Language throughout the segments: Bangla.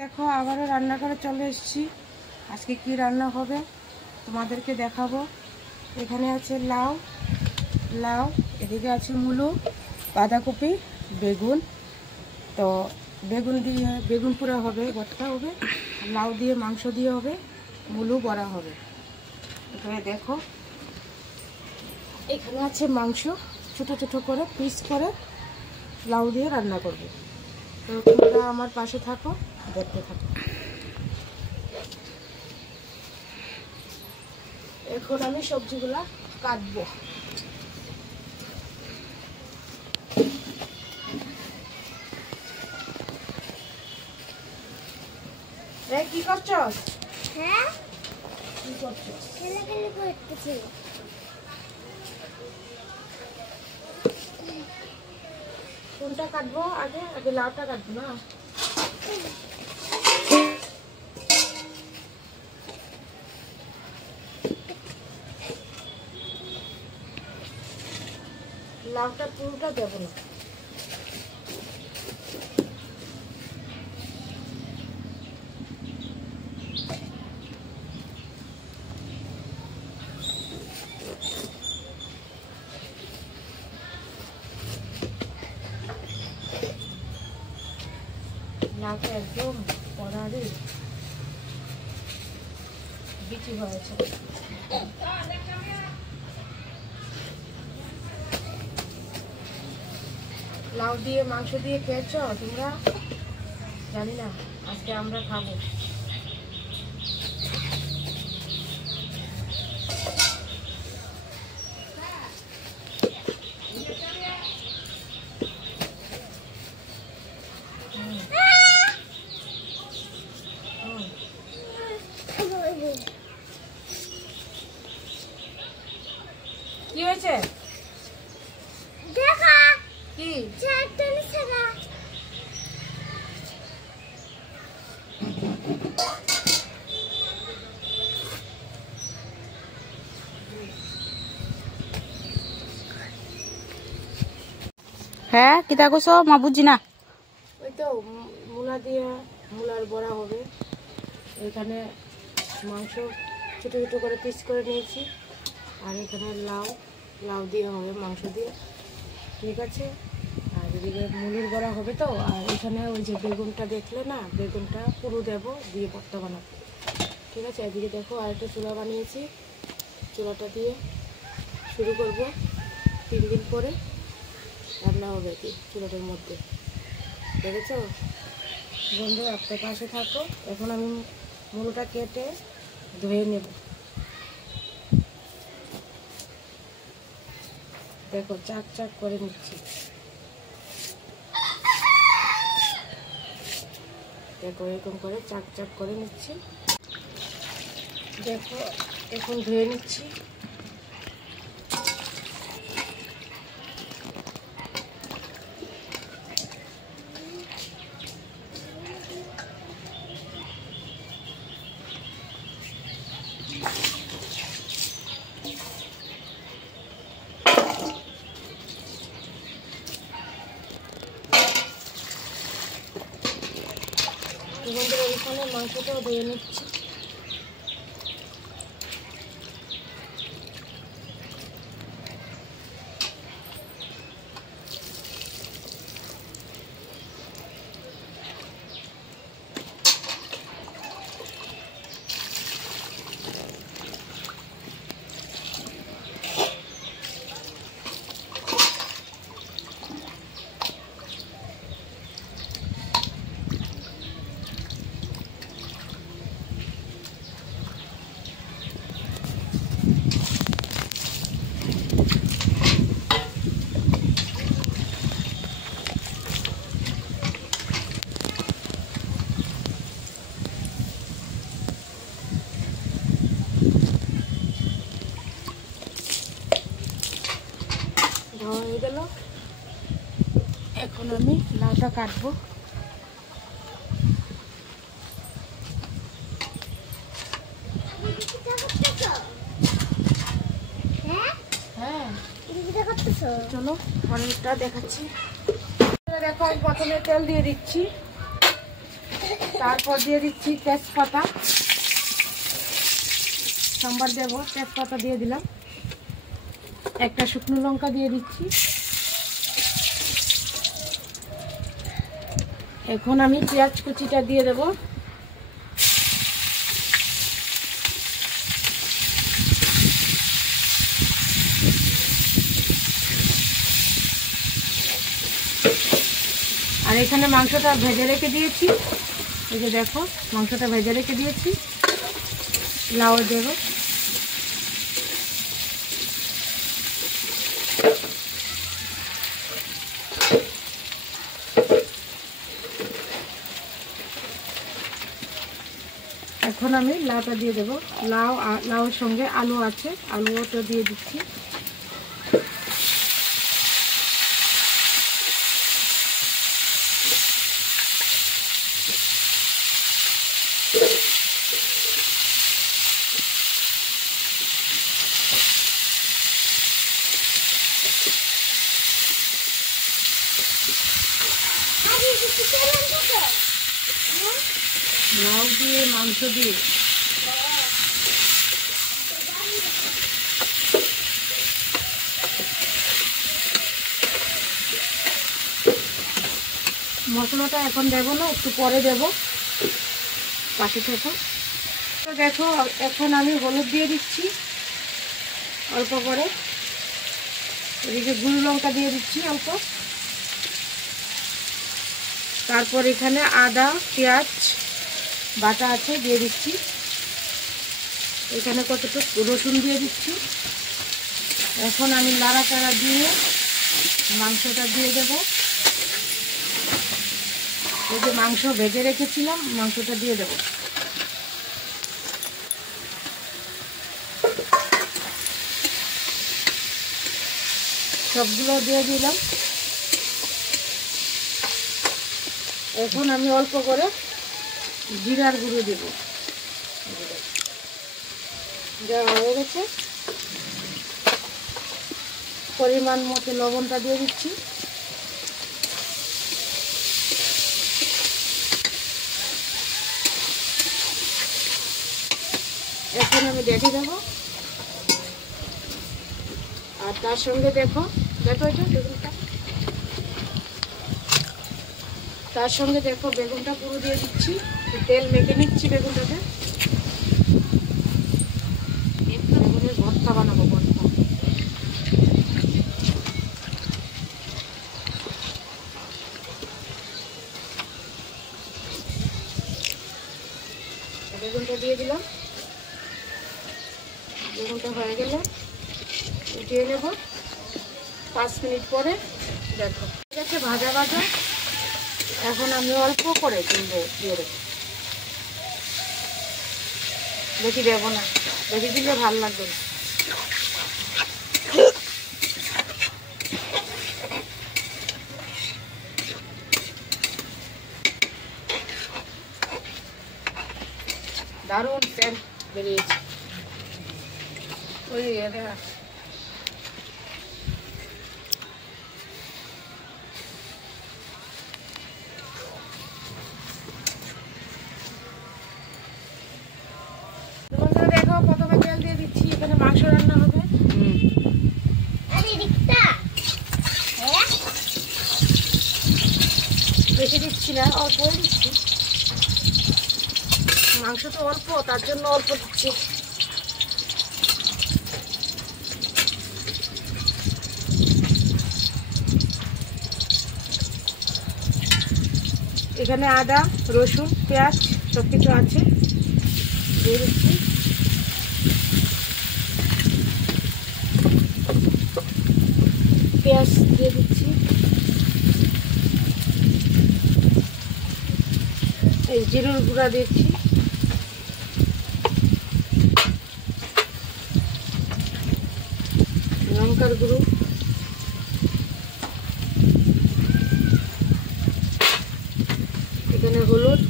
দেখো আবারও রান্না করে চলে এসেছি। আজকে কি রান্না হবে তোমাদেরকে দেখাবো। এখানে আছে লাউ, এদিকে আছে মূলো, বাঁধাকপি, বেগুন। তো বেগুন পোড়া হবে, ভর্তা হবে, লাউ দিয়ে মাংস দিয়ে হবে, মূলো বড়া হবে। এখানে দেখো এখানে আছে মাংস, ছোট ছোট করে পিস করে লাউ দিয়ে রান্না করবে। তো তোমরা আমার পাশে থাকো, দেখতে থাকো। এখন আমি সবজিগুলা কাটবো। কি করছো? হ্যাঁ, কি করছো? খেলাখেলি করতেছি। কোনটা কাটবো? আগে লাউটা কাটবো না? লাউটা পুরোটা দেবো না। লাউটা একদম পড়ারে বিচি হয়েছে। লাউ দিয়ে মাংস দিয়ে খেয়েছো তোমরা? জানি না, আজকে আমরা খাবো। কি হয়েছে? দেখা কি? চাটনি ছাড়া হ্যাঁ কিতা কইছো মা বুঝি না। ওই তো মূলা দিয়ে মূলার বড়া হবে। এখানে মাংস ছোট ছোট করে পিস করে নিয়েছি, আর এখানে লাউ দিয়ে হবে মাংস দিয়ে, ঠিক আছে। আর এদিকে মুলির বড়া হবে তো। আর এখানে ওই যে বেগুনটা দেখলে না, বেগুনটা পুরো দেবো দিয়ে ভর্তা বানাবো, ঠিক আছে। এদিকে দেখো আরেকটা চুলা বানিয়েছি, চুলাটা দিয়ে শুরু করব। 3 দিন পরে রান্না হবে কি চুলাটার মধ্যে, দেখেছ বন্ধু? একটা পাশে থাকো। এখন আমি মুলোটা কেটে ধুয়ে নেব। দেখো চাক চাক করে নিচ্ছি, দেখো এরকম করে চাক চাক করে নিচ্ছি। দেখো এখন ধুয়ে নিচ্ছি। বন্ধুরা এখানে মাংসটাও ধুয়ে নিচ্ছি। ধোয়া হয়ে গেল। এখন আমি লাউটা কাটবো। হ্যাঁ চলো পরেরটা দেখাচ্ছি। দেখো আমি প্রথমে তেল দিয়ে দিচ্ছি। তারপর দিয়ে দিচ্ছি তেজপাতা, সম্বার দেব, তেজপাতা দিয়ে দিলাম, একটা শুকনো লঙ্কা দিয়ে দিচ্ছি। এখন আমি পেঁয়াজ কুচিটা দিয়ে দেব। আর এখানে মাংসটা ভেজে রেখে দিয়েছি, এই যে দেখো মাংসটা ভেজে রেখে দিয়েছি। লাউ দেব, এখন আমি লাউটা দিয়ে দেব। লাউর সঙ্গে আলু আছে, আলুটা দিয়ে দিচ্ছি। লাউ দিয়ে মাংস দিয়ে মশলাটা এখন দেবো না, একটু পরে দেব, পাশে থেকে। তো দেখো এখন আমি হলুদ দিয়ে দিচ্ছি অল্প করে, এদিকে গুঁড়ো লঙ্কা দিয়ে দিচ্ছি অল্প। তারপর এখানে আদা পেঁয়াজ বাটা আছে দিয়ে দিচ্ছি, এখানে কতটুকু রসুন দিয়ে দিচ্ছি। এখন আমি নাড়াচাড়া দিয়ে মাংসটা দিয়ে দেব। এই যে মাংস ভেজে রেখেছিলাম, মাংসটা দিয়ে দেব। সবগুলো দিয়ে দিলাম। এখন আমি অল্প করে জিরার গুঁড়ো দেব, যা হয়ে গেছে। পরিমাণ মতো লবণটা দিয়ে দিচ্ছি। এখন আমি দেখে দেব। আর তার সঙ্গে দেখো দেখো এটা বেগুনটা, তার সঙ্গে দেখো বেগুনটা পুরো দিয়ে দিচ্ছি, তেল মেখে নিচ্ছি বেগুনটাতে। বেগুনের ভর্তা বানাবো, ভর্তা। বেগুনটা দিয়ে দিলাম। বেগুনটা হয়ে গেলে উঠিয়ে নেব। 5 মিনিট পরে দেখো ঠিক আছে ভাজা ভাজা। এখন আমি অল্প করে দিয়ে দেবো, বেশি দেবো না, বেশি দিলে ভালো লাগবে না। দারুণ তেল বেরিয়েছে। ওই এটা দেখো প্রথমে তেল দিয়ে দিচ্ছি, এখানে মাংস রান্না হবে। বেশি দিচ্ছি না, অল্প দিচ্ছি, মাংস তো অল্প, তার জন্য অল্প দিচ্ছি। এখানে আদা রসুন পেঁয়াজ সব কিছু আছে, দিয়ে দিচ্ছি। পেঁয়াজ দিয়ে দিচ্ছি, এই জিরার গুঁড়া দিচ্ছি, লঙ্কার গুঁড়ো, এখানে হলুদ,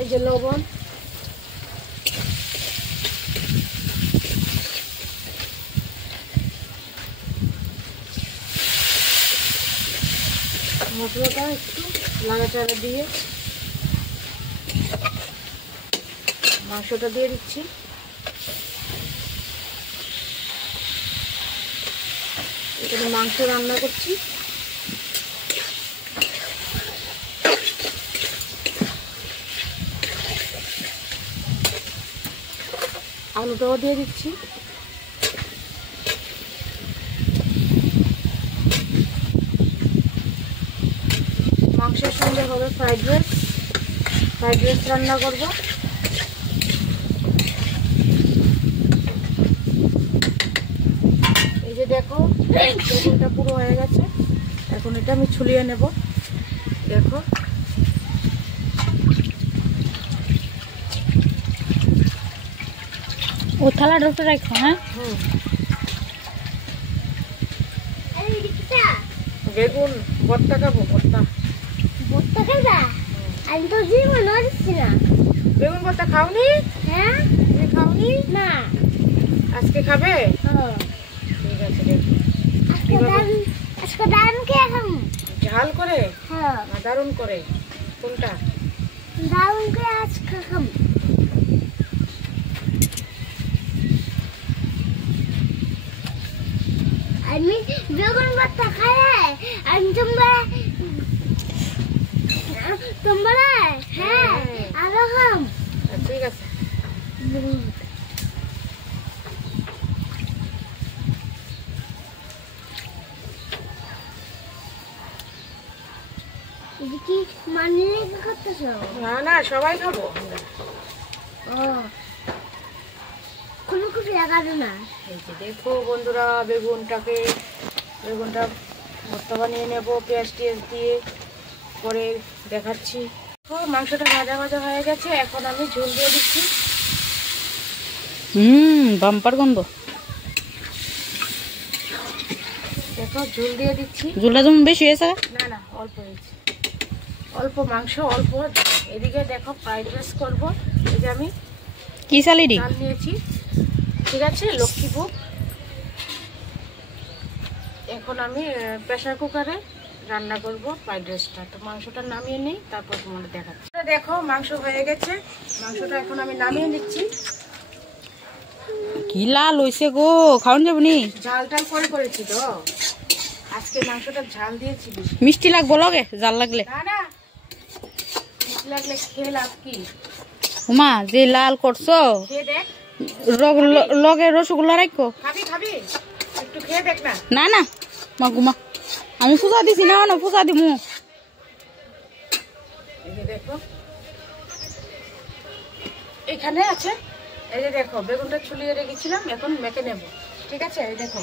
এই যে লবণ, মশলাটা একটু লাড়াচাড়া দিয়ে মাংসটা দিয়ে দিচ্ছি। এখানে মাংস রান্না করছি। আলুটাও দিয়ে দিচ্ছি। মাংসের সঙ্গে হবে ফ্রাইড রাইস রান্না করব। এই যে দেখো বেগুনটা পুরো হয়ে গেছে, এখন এটা আমি ছুলিয়ে নেব। দেখো ও থালাটা উপরে রাখো। হ্যাঁ, বেগুন ভর্তা খাবো। ভর্তা খাবা? আমি তো জীবন দিচ্ছি না। বেগুন ভর্তা খাওনি? হ্যাঁ, তুমি খাওনি? না। আজকে খাবে? হ্যাঁ, ঠিক আছে। দেখো আজকে দাম কে খাম? ঝাল করে হ্যাঁ, না দারুন করে? কোনটা? দাম কে আজকে খাম? আমি বেগুন ভর্তা খাই। আমি তোমরা হ্যাঁ আরো খাম। ঠিক আছে। কি মানলে করতেছ? না না, সবাই খাবো আমরা। ও কোনো কিছু লাগাবে না। এই যে দেখো বন্ধুরা, বেগুনটা ভর্তা বানিয়ে নেব পেঁয়াজ টিয়াজ দিয়ে, পরে দেখাচ্ছি। মাংসটা ভাজা ভাজা হয়ে গেছে, এখন আমি ঝোল দিয়ে দিচ্ছি। বাম্পার গন্ধ। দেখো ঝোল দিয়ে দিচ্ছি। ঝোলটা যেমন বেশি হয়েছে। না না, অল্প হয়েছে, অল্প মাংস অল্প। এদিকে দেখো ফ্রাইড রাইস করবো। এই যে আমি কি চালিডি চাল নিয়েছি, ঠিক আছে, লক্ষ্মীভোগ। এখন আমি প্রেসার কুকারে রান্না করব ফ্রাইড রাইসটা। তো মাংসটা নামিয়ে নিই, তারপর তোমাদের দেখাচ্ছি। দেখো মাংস হয়ে গেছে, মাংসটা এখন আমি নামিয়ে নিচ্ছি। কি লাল হইছে গো, খাওয়ান যাবো নি? ঝাল টাল করে করেছি তো আজকে, মাংসটা ঝাল দিয়েছি বেশি। মিষ্টি লাগবো লগে, জাল লাগলে? না না, মিষ্টি লাগলে খেয়ে লাভ কি? উমা যে লাল করছো, খেয়ে দেখ। লগে রসগোল্লা রাখো। খাবি একটু খেয়ে দেখ না। না না মা গুমা, আমি পূজা দিছি না, পূজা দিমু। এই যে দেখো এখানে আছে। এই যে দেখো বেগুনটা ছুলিয়ে রেখেছিলাম, এখন মেখে নেব। ঠিক আছে, এই দেখো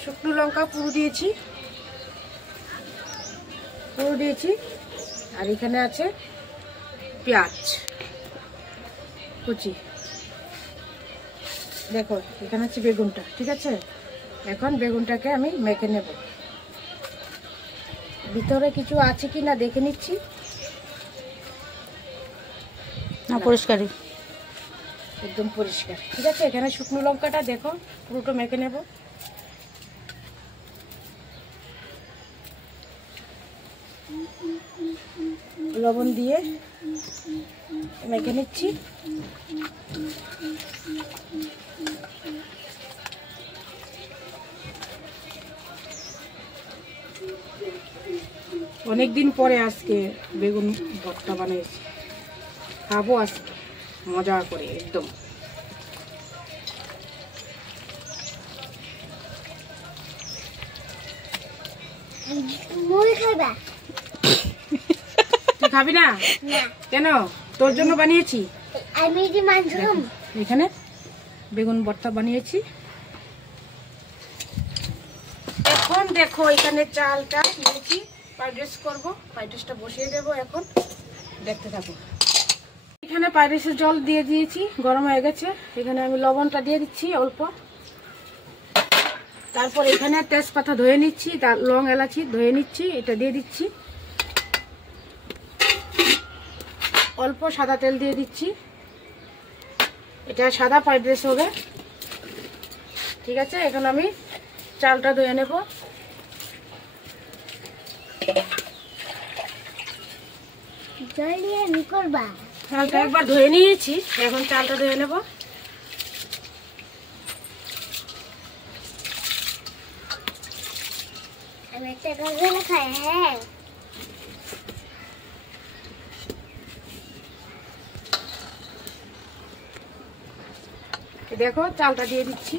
শুকনো লঙ্কা পুরো দিয়েছি, আর এখানে আছে পেঁয়াজ কুচি। দেখো এখানে আছে বেগুনটা। ঠিক আছে, এখন বেগুনটাকে আমি মেখে নেব। ভিতরে কিছু আছে কি না দেখে নিচ্ছি। না, পরিষ্কারই, একদম পরিষ্কার। ঠিক আছে, এখানে শুকনো লঙ্কাটা দেখো পুরোটা মেখে নেব। লবণ দিয়ে মেখে নিচ্ছি। অনেকদিন পরে আজকে বেগুন ভর্তা বানিয়েছি, খাবো আজকে মজা করে একদম। মুড়ি খাবা? তুই খাবি না? না। কেন? তোর জন্য বানিয়েছি। আমি কি মাংস খাম? এখানে বেগুন ভর্তা বানিয়েছি। এখন দেখো এখানে চালটা নিয়েছি, ফ্রাইড রাইস করবো। ফ্রাইড রাইসটা বসিয়ে দেবো, এখন দেখতে থাকো। এখানে ফ্রাইড রাইসের জল দিয়ে দিয়েছি, গরম হয়ে গেছে। এখানে আমি লবণটা দিয়ে দিচ্ছি অল্প। তারপর এখানে তেজপাতা ধুয়ে নিচ্ছি, তার লং এলাচি ধুয়ে নিচ্ছি, এটা দিয়ে দিচ্ছি। অল্প সাদা তেল দিয়ে দিচ্ছি, এটা সাদা ফ্রাইড রাইস হবে। ঠিক আছে, এখন আমি চালটা ধুয়ে নেব। জল দিয়ে নি করবা। চালটা একবার ধুয়ে নিয়েছি, এখন চালটা ধুয়ে নেব। আমি একটা গাজর খাই। হ্যাঁ, দেখো চালটা দিয়ে দিচ্ছি।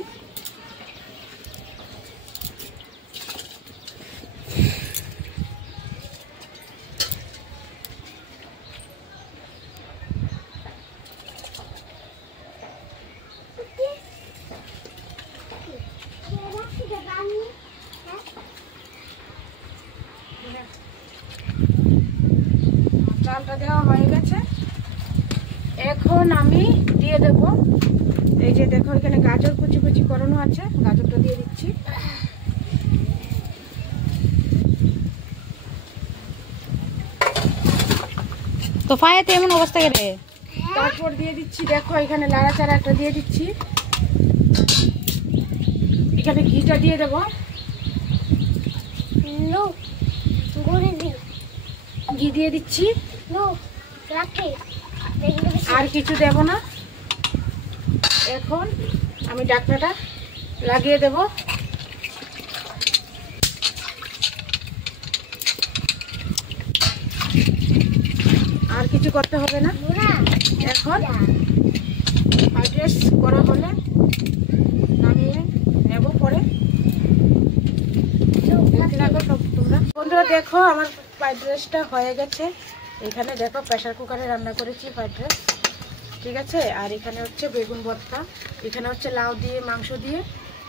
চালটা দেওয়া হয়ে গেছে, এখন আমি দিয়ে দেব। এই যে দেখো এখানে গাজর কুচি কুচি করানো আছে, গাজরটা দিয়ে দিচ্ছি। তো ফায়াতে এমন অবস্থা করে তারপর দিয়ে দিচ্ছি, দেখো এখানে নাড়াচাড়া একটা দিয়ে দিচ্ছি। এখানে ঘিটা দিয়ে দেবো, নো গুড়ি দিও। ঘি দিয়ে দিচ্ছি। নো রাখি। আর কিছু দেব না। এখন আমি ঢাকনাটা লাগিয়ে দেব। আর কিছু করতে হবে না। এখন ফ্রাইড রাইস করা হলে নামিয়ে নেব পরে। দেখতে থাকো তোমরা। বন্ধুরা দেখো আমার ফ্রাইড রাইসটা হয়ে গেছে। এখানে দেখো প্রেসার কুকারে রান্না করেছি ফ্রাইড রাইস, ঠিক আছে। আর এখানে হচ্ছে বেগুন ভর্তা, এখানে হচ্ছে লাউ দিয়ে মাংস দিয়ে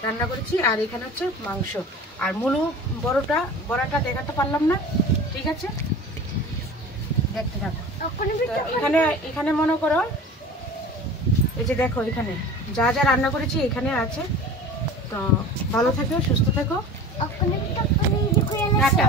রান্না করেছি, আর এখানে হচ্ছে মাংস। আর মুলু বড়াটা দেখাতে পারলাম না, ঠিক আছে, দেখতে থাকো। তো এখানে মনে করো এই যে দেখো এখানে যা যা রান্না করেছি এখানে আছে। তো ভালো থেকো, সুস্থ থেকো, টাটা।